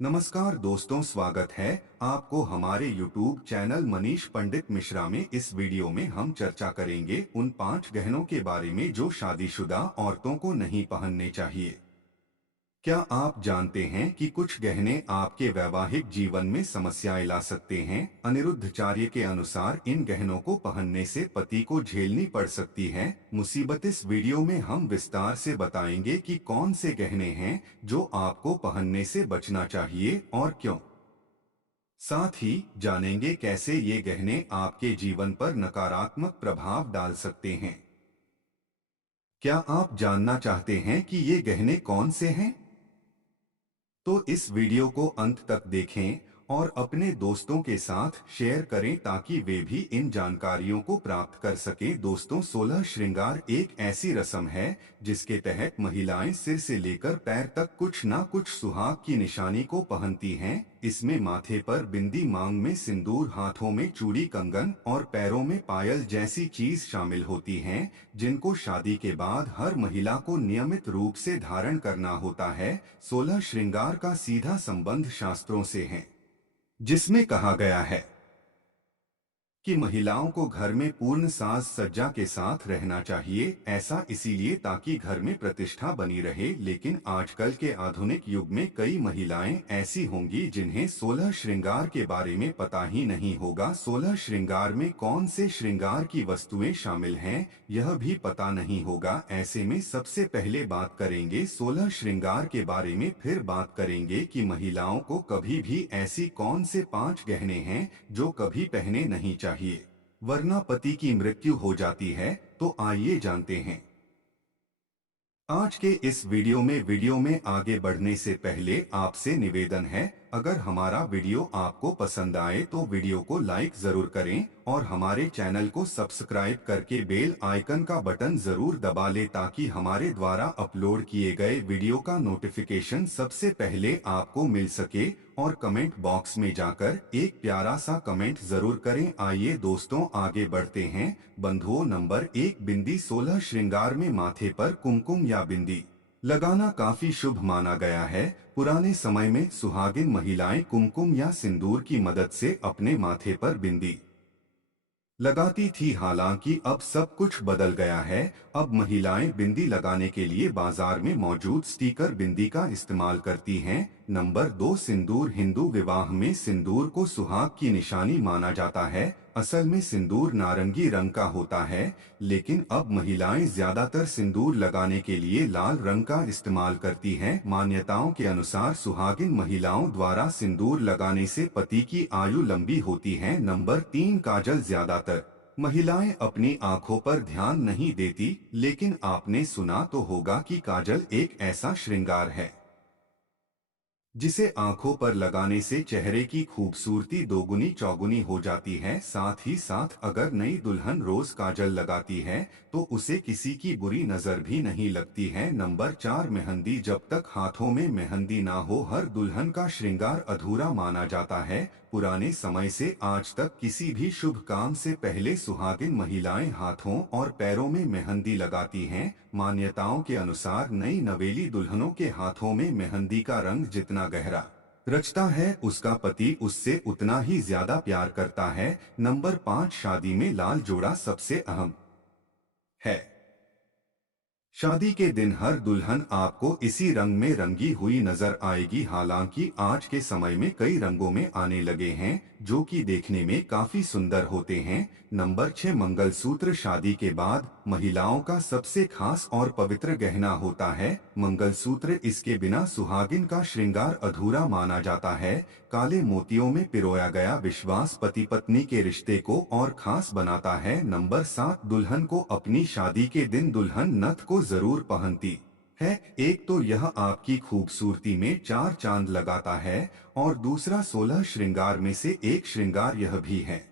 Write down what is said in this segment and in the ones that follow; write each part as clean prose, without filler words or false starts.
नमस्कार दोस्तों, स्वागत है आपको हमारे YouTube चैनल मनीष पंडित मिश्रा में। इस वीडियो में हम चर्चा करेंगे उन 5 गहनों के बारे में जो शादीशुदा औरतों को नहीं पहनने चाहिए। क्या आप जानते हैं कि कुछ गहने आपके वैवाहिक जीवन में समस्याएं ला सकते हैं? अनिरुद्धाचार्य के अनुसार इन गहनों को पहनने से पति को झेलनी पड़ सकती है मुसीबत। इस वीडियो में हम विस्तार से बताएंगे कि कौन से गहने हैं जो आपको पहनने से बचना चाहिए और क्यों। साथ ही जानेंगे कैसे ये गहने आपके जीवन पर नकारात्मक प्रभाव डाल सकते हैं। क्या आप जानना चाहते हैं कि ये गहने कौन से हैं? तो इस वीडियो को अंत तक देखें और अपने दोस्तों के साथ शेयर करें ताकि वे भी इन जानकारियों को प्राप्त कर सकें। दोस्तों, 16 श्रृंगार एक ऐसी रस्म है जिसके तहत महिलाएं सिर से लेकर पैर तक कुछ ना कुछ सुहाग की निशानी को पहनती हैं। इसमें माथे पर बिंदी, मांग में सिंदूर, हाथों में चूड़ी, कंगन और पैरों में पायल जैसी चीज शामिल होती हैं, जिनको शादी के बाद हर महिला को नियमित रूप से धारण करना होता है। 16 श्रृंगार का सीधा संबंध शास्त्रों से है, जिसमें कहा गया है कि महिलाओं को घर में पूर्ण साज सज्जा के साथ रहना चाहिए। ऐसा इसीलिए ताकि घर में प्रतिष्ठा बनी रहे। लेकिन आजकल के आधुनिक युग में कई महिलाएं ऐसी होंगी जिन्हें 16 श्रृंगार के बारे में पता ही नहीं होगा। 16 श्रृंगार में कौन से श्रृंगार की वस्तुएं शामिल हैं यह भी पता नहीं होगा। ऐसे में सबसे पहले बात करेंगे 16 श्रृंगार के बारे में, फिर बात करेंगे कि महिलाओं को कभी भी ऐसी कौन से 5 गहने हैं जो कभी पहने नहीं चाहिए वरना पति की मृत्यु हो जाती है। तो आइए जानते हैं। आज के इस वीडियो में आगे बढ़ने से पहले आपसे निवेदन है, अगर हमारा वीडियो आपको पसंद आए तो वीडियो को लाइक जरूर करें और हमारे चैनल को सब्सक्राइब करके बेल आइकन का बटन जरूर दबा लें ताकि हमारे द्वारा अपलोड किए गए वीडियो का नोटिफिकेशन सबसे पहले आपको मिल सके। और कमेंट बॉक्स में जाकर एक प्यारा सा कमेंट जरूर करें। आइए दोस्तों, आगे बढ़ते हैं। बंधुओं, नंबर 1, बिंदी। 16 श्रृंगार में माथे पर कुमकुम या बिंदी लगाना काफी शुभ माना गया है। पुराने समय में सुहागिन महिलाएं कुमकुम या सिंदूर की मदद से अपने माथे पर बिंदी लगाती थी। हालांकि अब सब कुछ बदल गया है। अब महिलाएं बिंदी लगाने के लिए बाजार में मौजूद स्टिकर बिंदी का इस्तेमाल करती हैं। नंबर 2, सिंदूर। हिंदू विवाह में सिंदूर को सुहाग की निशानी माना जाता है। असल में सिंदूर नारंगी रंग का होता है, लेकिन अब महिलाएं ज्यादातर सिंदूर लगाने के लिए लाल रंग का इस्तेमाल करती हैं। मान्यताओं के अनुसार सुहागिन महिलाओं द्वारा सिंदूर लगाने से पति की आयु लंबी होती है। नंबर 3, काजल। ज्यादातर महिलाएं अपनी आंखों पर ध्यान नहीं देती, लेकिन आपने सुना तो होगा कि काजल एक ऐसा श्रृंगार है जिसे आंखों पर लगाने से चेहरे की खूबसूरती दोगुनी चौगुनी हो जाती है। साथ ही साथ अगर नई दुल्हन रोज काजल लगाती है तो उसे किसी की बुरी नजर भी नहीं लगती है। नंबर 4, मेहंदी। जब तक हाथों में मेहंदी ना हो हर दुल्हन का श्रृंगार अधूरा माना जाता है। पुराने समय से आज तक किसी भी शुभ काम से पहले सुहागिन महिलाएं हाथों और पैरों में मेहंदी लगाती हैं। मान्यताओं के अनुसार नई नवेली दुल्हनों के हाथों में मेहंदी का रंग जितना गहरा रचता है उसका पति उससे उतना ही ज्यादा प्यार करता है। नंबर 5, शादी में लाल जोड़ा सबसे अहम है। शादी के दिन हर दुल्हन आपको इसी रंग में रंगी हुई नजर आएगी। हालांकि आज के समय में कई रंगों में आने लगे हैं जो कि देखने में काफी सुंदर होते हैं। नंबर 6, मंगलसूत्र। शादी के बाद महिलाओं का सबसे खास और पवित्र गहना होता है मंगलसूत्र। इसके बिना सुहागिन का श्रृंगार अधूरा माना जाता है। काले मोतियों में पिरोया गया विश्वास पति पत्नी के रिश्ते को और खास बनाता है। नंबर 7, दुल्हन को अपनी शादी के दिन दुल्हन नथ को जरूर पहनती है। एक तो यह आपकी खूबसूरती में 4 चांद लगाता है और दूसरा 16 श्रृंगार में से एक श्रृंगार यह भी है।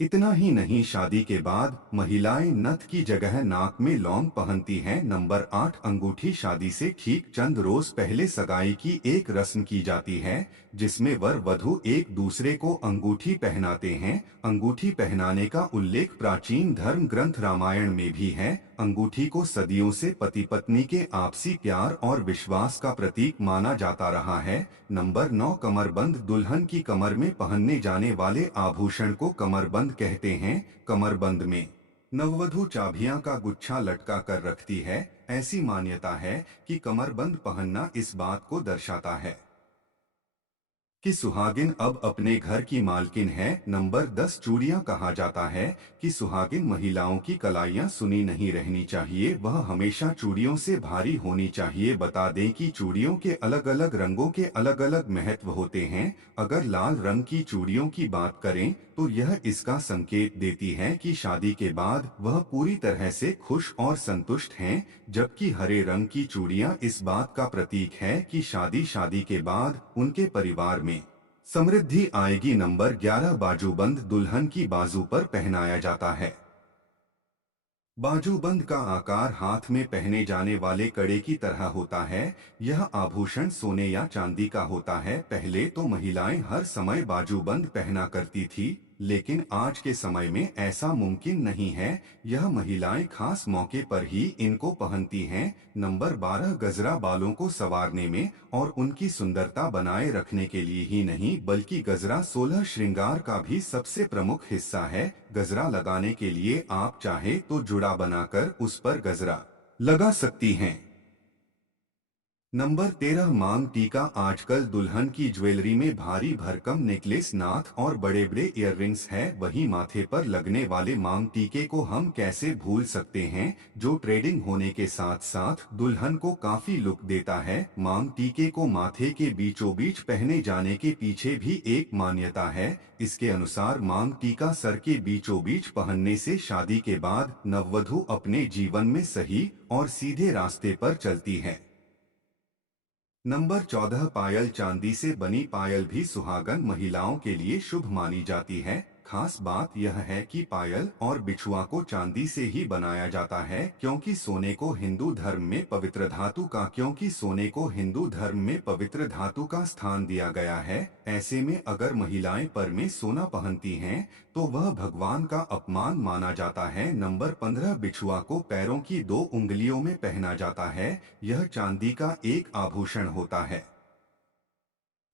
इतना ही नहीं, शादी के बाद महिलाएं नथ की जगह नाक में लौंग पहनती हैं। नंबर 8, अंगूठी। शादी से ठीक चंद रोज पहले सगाई की एक रस्म की जाती है जिसमें वर वधू एक दूसरे को अंगूठी पहनाते हैं। अंगूठी पहनाने का उल्लेख प्राचीन धर्म ग्रंथ रामायण में भी है। अंगूठी को सदियों से पति पत्नी के आपसी प्यार और विश्वास का प्रतीक माना जाता रहा है। नंबर 9, कमरबंद। दुल्हन की कमर में पहनने जाने वाले आभूषण को कमरबंद कहते हैं। कमरबंद में नववधु चाबियां का गुच्छा लटका कर रखती है। ऐसी मान्यता है कि कमरबंद पहनना इस बात को दर्शाता है कि सुहागिन अब अपने घर की मालकिन है। नंबर 10, चूड़ियां। कहा जाता है कि सुहागिन महिलाओं की कलाइयां सुनी नहीं रहनी चाहिए, वह हमेशा चूड़ियों से भारी होनी चाहिए। बता दें कि चूड़ियों के अलग अलग रंगों के अलग अलग महत्व होते हैं। अगर लाल रंग की चूड़ियों की बात करें तो यह इसका संकेत देती है कि शादी के बाद वह पूरी तरह से खुश और संतुष्ट हैं, जबकि हरे रंग की चूड़ियां इस बात का प्रतीक है कि शादी के बाद उनके परिवार में समृद्धि आएगी। नंबर 11, बाजूबंद। दुल्हन की बाजू पर पहनाया जाता है। बाजूबंद का आकार हाथ में पहने जाने वाले कड़े की तरह होता है। यह आभूषण सोने या चांदी का होता है। पहले तो महिलाएं हर समय बाजूबंद पहना करती थी, लेकिन आज के समय में ऐसा मुमकिन नहीं है। यह महिलाएं खास मौके पर ही इनको पहनती हैं। नंबर 12, गजरा। बालों को संवारने में और उनकी सुंदरता बनाए रखने के लिए ही नहीं, बल्कि गजरा 16 श्रृंगार का भी सबसे प्रमुख हिस्सा है। गजरा लगाने के लिए आप चाहे तो जुड़ा बनाकर उस पर गजरा लगा सकती हैं। नंबर 13, मांग टीका। आजकल दुल्हन की ज्वेलरी में भारी भरकम नेकलेस, नाथ और बड़े बड़े इयररिंग्स है। वही माथे पर लगने वाले मांग टीके को हम कैसे भूल सकते हैं, जो ट्रेडिंग होने के साथ साथ दुल्हन को काफी लुक देता है। मांग टीके को माथे के बीचों बीच पहने जाने के पीछे भी एक मान्यता है। इसके अनुसार मांग टीका सर के बीचों बीच पहनने से शादी के बाद नववधु अपने जीवन में सही और सीधे रास्ते पर चलती है। नंबर 14, पायल। चांदी से बनी पायल भी सुहागन महिलाओं के लिए शुभ मानी जाती है। खास बात यह है कि पायल और बिछुआ को चांदी से ही बनाया जाता है, क्योंकि सोने को हिंदू धर्म में पवित्र धातु का स्थान दिया गया है। ऐसे में अगर महिलाएं पर में सोना पहनती हैं तो वह भगवान का अपमान माना जाता है। नंबर 15, बिछुआ को पैरों की 2 उंगलियों में पहना जाता है। यह चांदी का एक आभूषण होता है।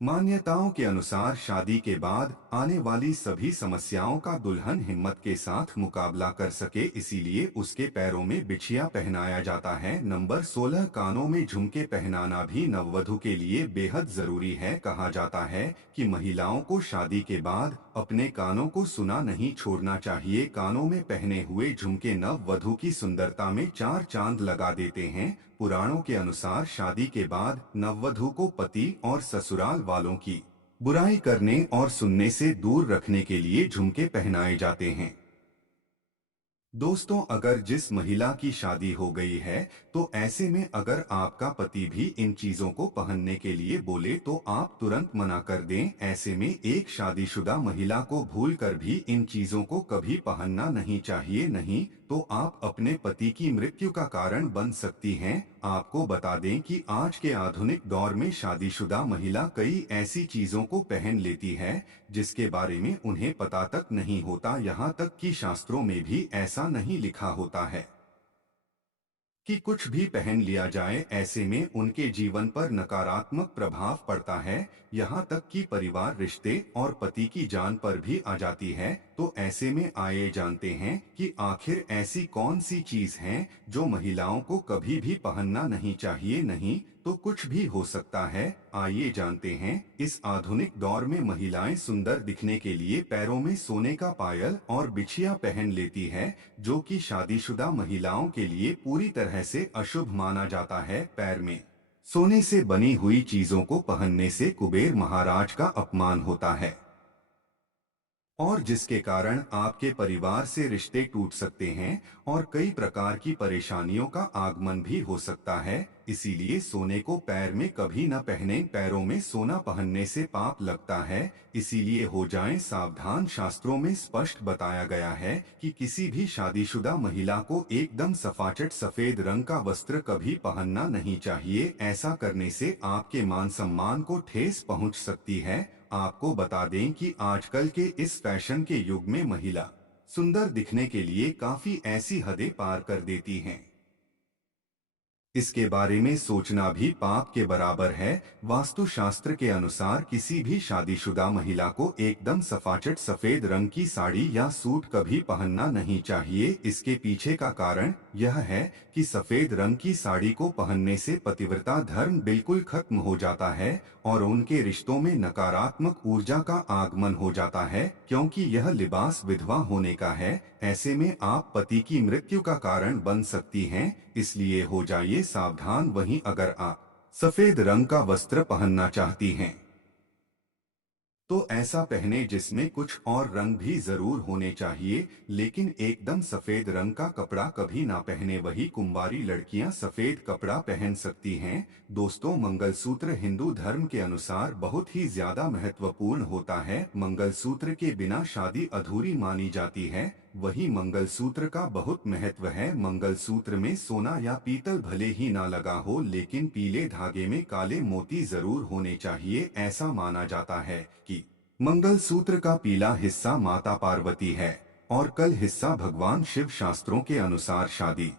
मान्यताओं के अनुसार शादी के बाद आने वाली सभी समस्याओं का दुल्हन हिम्मत के साथ मुकाबला कर सके, इसीलिए उसके पैरों में बिछिया पहनाया जाता है। नंबर 16, कानों में झुमके पहनाना भी नववधु के लिए बेहद जरूरी है। कहा जाता है कि महिलाओं को शादी के बाद अपने कानों को सुना नहीं छोड़ना चाहिए। कानों में पहने हुए झुमके नववधु की सुंदरता में 4 चांद लगा देते हैं। पुराणों के अनुसार शादी के बाद नववधु को पति और ससुराल वालों की बुराई करने और सुनने से दूर रखने के लिए झुमके पहनाए जाते हैं। दोस्तों, अगर जिस महिला की शादी हो गई है तो ऐसे में अगर आपका पति भी इन चीजों को पहनने के लिए बोले तो आप तुरंत मना कर दें। ऐसे में एक शादीशुदा महिला को भूलकर भी इन चीजों को कभी पहनना नहीं चाहिए, नहीं तो आप अपने पति की मृत्यु का कारण बन सकती हैं। आपको बता दें कि आज के आधुनिक दौर में शादीशुदा महिला कई ऐसी चीजों को पहन लेती है जिसके बारे में उन्हें पता तक नहीं होता। यहाँ तक कि शास्त्रों में भी ऐसा नहीं लिखा होता है कि कुछ भी पहन लिया जाए। ऐसे में उनके जीवन पर नकारात्मक प्रभाव पड़ता है, यहाँ तक कि परिवार, रिश्ते और पति की जान पर भी आ जाती है। तो ऐसे में आइए जानते हैं कि आखिर ऐसी कौन सी चीज है जो महिलाओं को कभी भी पहनना नहीं चाहिए। नहीं तो कुछ भी हो सकता है। आइए जानते हैं। इस आधुनिक दौर में महिलाएं सुंदर दिखने के लिए पैरों में सोने का पायल और बिछिया पहन लेती है, जो कि शादीशुदा महिलाओं के लिए पूरी तरह से अशुभ माना जाता है। पैर में सोने से बनी हुई चीजों को पहनने से कुबेर महाराज का अपमान होता है और जिसके कारण आपके परिवार से रिश्ते टूट सकते हैं और कई प्रकार की परेशानियों का आगमन भी हो सकता है। इसीलिए सोने को पैर में कभी न पहने। पैरों में सोना पहनने से पाप लगता है, इसीलिए हो जाएं सावधान। शास्त्रों में स्पष्ट बताया गया है कि किसी भी शादीशुदा महिला को एकदम सफाचट सफेद रंग का वस्त्र कभी पहनना नहीं चाहिए। ऐसा करने से आपके मान सम्मान को ठेस पहुंच सकती है। आपको बता दें कि आजकल के इस फैशन के युग में महिला सुंदर दिखने के लिए काफी ऐसी हदें पार कर देती हैं। इसके बारे में सोचना भी पाप के बराबर है। वास्तुशास्त्र के अनुसार किसी भी शादीशुदा महिला को एकदम सफाचट सफेद रंग की साड़ी या सूट कभी पहनना नहीं चाहिए। इसके पीछे का कारण यह है कि सफेद रंग की साड़ी को पहनने से पतिव्रता धर्म बिल्कुल खत्म हो जाता है और उनके रिश्तों में नकारात्मक ऊर्जा का आगमन हो जाता है, क्योंकि यह लिबास विधवा होने का है। ऐसे में आप पति की मृत्यु का कारण बन सकती हैं, इसलिए हो जाइए सावधान। वहीं अगर आप सफेद रंग का वस्त्र पहनना चाहती हैं तो ऐसा पहने जिसमें कुछ और रंग भी जरूर होने चाहिए, लेकिन एकदम सफेद रंग का कपड़ा कभी ना पहने। वही कुंवारी लड़कियां सफेद कपड़ा पहन सकती हैं। दोस्तों, मंगलसूत्र हिंदू धर्म के अनुसार बहुत ही ज्यादा महत्वपूर्ण होता है। मंगलसूत्र के बिना शादी अधूरी मानी जाती है। वही मंगलसूत्र का बहुत महत्व है। मंगलसूत्र में सोना या पीतल भले ही ना लगा हो, लेकिन पीले धागे में काले मोती जरूर होने चाहिए। ऐसा माना जाता है कि मंगलसूत्र का पीला हिस्सा माता पार्वती है और कल हिस्सा भगवान शिव। शास्त्रों के अनुसार शादी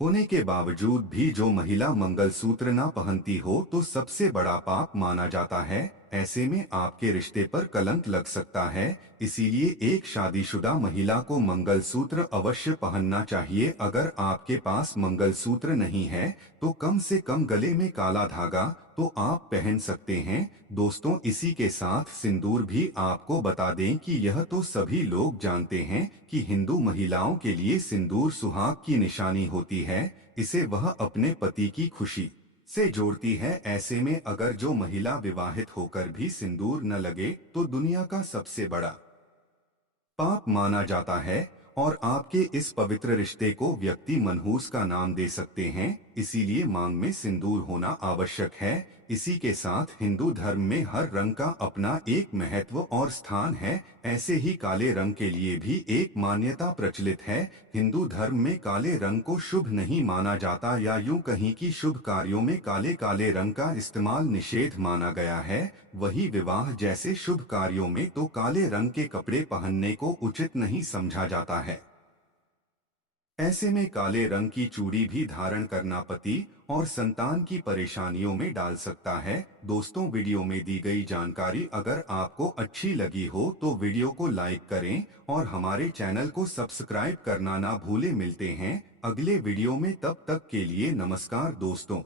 होने के बावजूद भी जो महिला मंगलसूत्र ना पहनती हो तो सबसे बड़ा पाप माना जाता है। ऐसे में आपके रिश्ते पर कलंक लग सकता है। इसीलिए एक शादीशुदा महिला को मंगलसूत्र अवश्य पहनना चाहिए। अगर आपके पास मंगलसूत्र नहीं है तो कम से कम गले में काला धागा तो आप पहन सकते हैं। दोस्तों, इसी के साथ सिंदूर भी आपको बता दें कि यह तो सभी लोग जानते हैं कि हिंदू महिलाओं के लिए सिंदूर सुहाग की निशानी होती है। इसे वह अपने पति की खुशी से जोड़ती है। ऐसे में अगर जो महिला विवाहित होकर भी सिंदूर न लगे तो दुनिया का सबसे बड़ा पाप माना जाता है और आपके इस पवित्र रिश्ते को व्यक्ति मनहूस का नाम दे सकते हैं। इसीलिए मांग में सिंदूर होना आवश्यक है। इसी के साथ हिंदू धर्म में हर रंग का अपना एक महत्व और स्थान है। ऐसे ही काले रंग के लिए भी एक मान्यता प्रचलित है। हिंदू धर्म में काले रंग को शुभ नहीं माना जाता, या यूं कहीं कि शुभ कार्यों में काले काले रंग का इस्तेमाल निषेध माना गया है। वही विवाह जैसे शुभ कार्यों में तो काले रंग के कपड़े पहनने को उचित नहीं समझा जाता है। ऐसे में काले रंग की चूड़ी भी धारण करना पति और संतान की परेशानियों में डाल सकता है। दोस्तों, वीडियो में दी गई जानकारी अगर आपको अच्छी लगी हो तो वीडियो को लाइक करें और हमारे चैनल को सब्सक्राइब करना ना भूलें। मिलते हैं अगले वीडियो में, तब तक के लिए नमस्कार दोस्तों।